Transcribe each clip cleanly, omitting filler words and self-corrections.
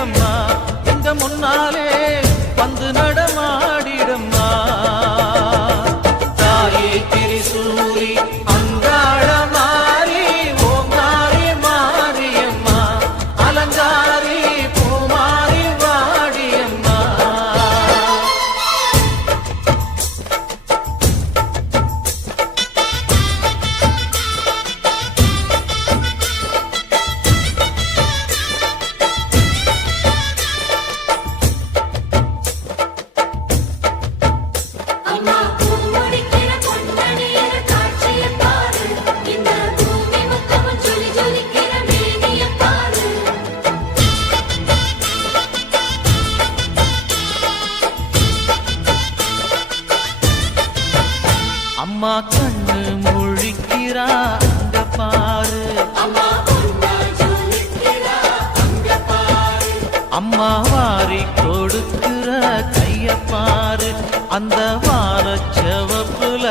கேட்டிடம்மா எங்க முன்னாலே வந்து நடமாடிடம்மா தாயே திரிசூலி அங்காள மாறி ஓங்காரி மாரியம்மா அலங்காரி பூமாரி வாடியம்மா அம்மா கண்ணு முழிக்கிறா அங்க பாரு அம்மா வாரி கொடுக்கிற கைய பாரு அந்த வானச்சவப்புல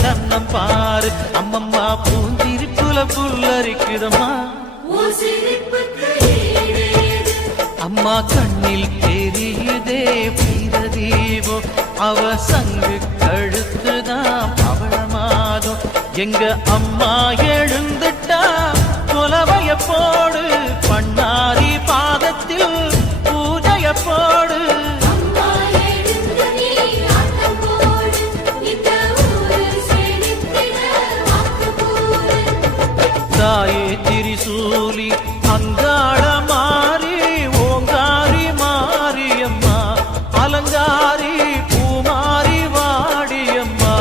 கண்ணம் பாரு அம்மம்மா பூந்திரிப்புல புல்லரிக்குதம்மா அம்மா கண்ணில் தெரியுதே வீரதீபோ அவ சங்கு கழுத்துதான் பவளமாதோ எங்க அம்மா எழுந்துட்டா கொலவைய போடு பண்ணாரி பாதத்தில் பூஜைய போடு தாயே திரிசூலி அங்காள மாறி ஓங்காரி மாரியம்மா அலங்காரி பூமாரி வாடியம்மா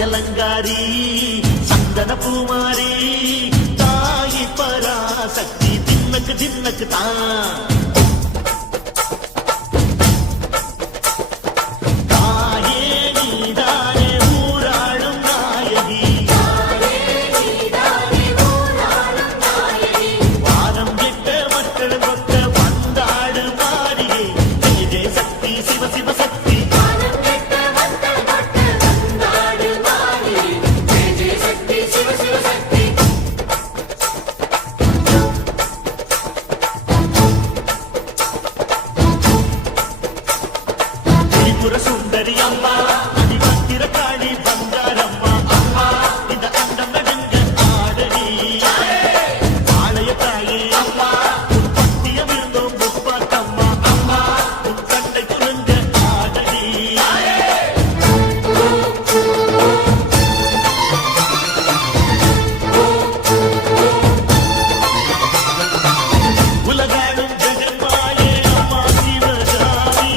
அலங்காரி சந்தன பூமாரி தாயி பராசக்தி தின்னக்கு தின்னக்கு தான் சுந்தரி அம்மா அதிபத்திர காளி பங்காரம்மா அம்மா இந்த அண்டம் நடுங்க ஆடடி ஆலய தாயே அம்மா உன் பத்தியம் இருந்தோம் முப்பாட்டம்மா அம்மா உன் கண்ணை குலுங்க ஆடடி உலகாடும் ஜெகன்மாயே அம்மா சிவகாமி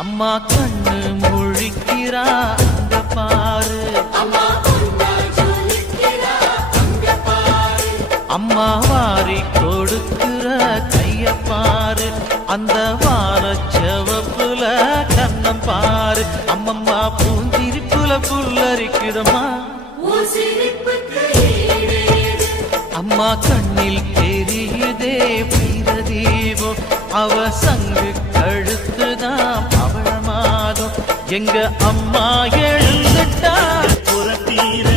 அம்மா கண்ணு முழிக்கிறா அங்க பாரு அம்மா வாரி கொடுக்கிற கைய பாரு அந்த வானச்சவப்புல கண்ணம் பாரு அம்மம்மா பூந்திரிப்புல புல்லரிக்குதம்மா அம்மா கண்ணில் தெரியுதே வீரதீபோ அவ சங்கு கழுத்துதான் பவளமாதோ எங்க அம்மா எழுந்துட்டா புரட்டீர